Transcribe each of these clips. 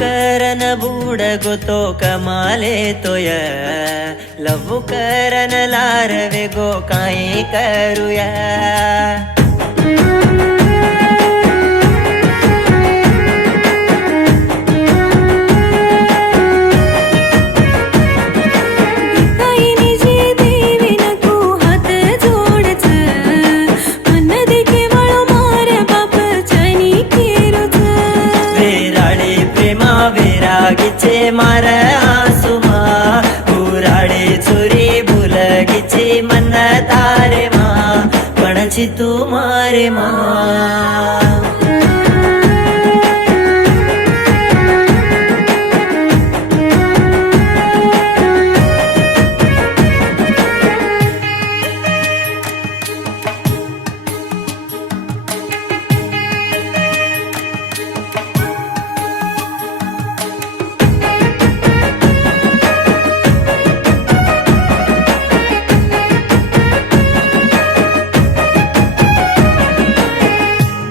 करन बूड गो कमाले तोय लव करन लारवे गो काई करूया वेरागीचे मार आसुमा पुराडे चोरी भुलगीचे मन तारे मा पणची तू मारे मा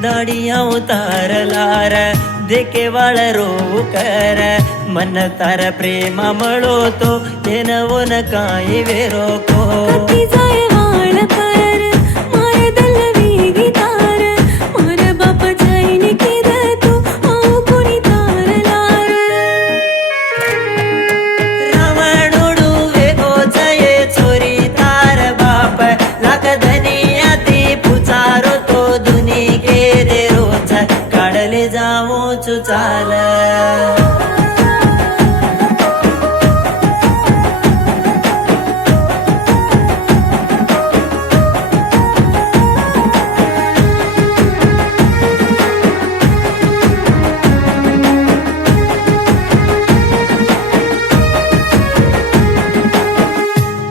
दाड़िया उतार लार देखे वाळ रो कर मन तार प्रेम मळो तो येनवो न काही वेरो को जाऊचु चाल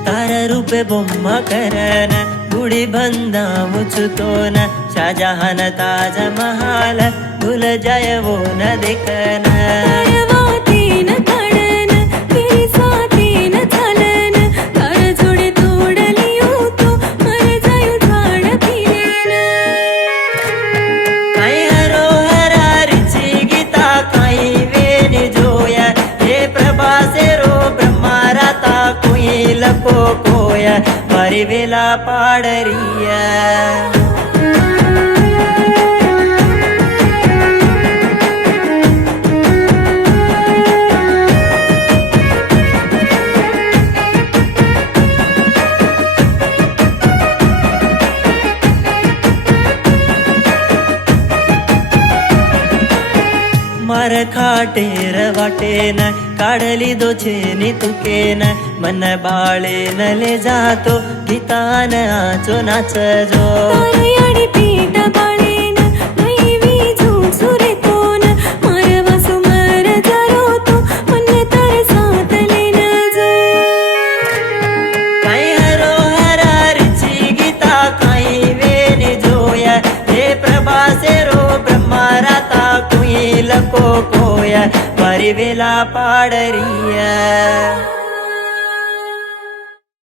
तार रूपे बोम्मा करन गुडी बंदामुचुतोन शाहजहान ताज महाल भूल जाय वो न देखना लको कोया मारी वेला पाडरिया मार खाटेर वाटेन काढली दो छेनी तुकेन मन बाळे नले जातो गीतान आचो नाच जो लको कोया मारी वेला पाडरिया।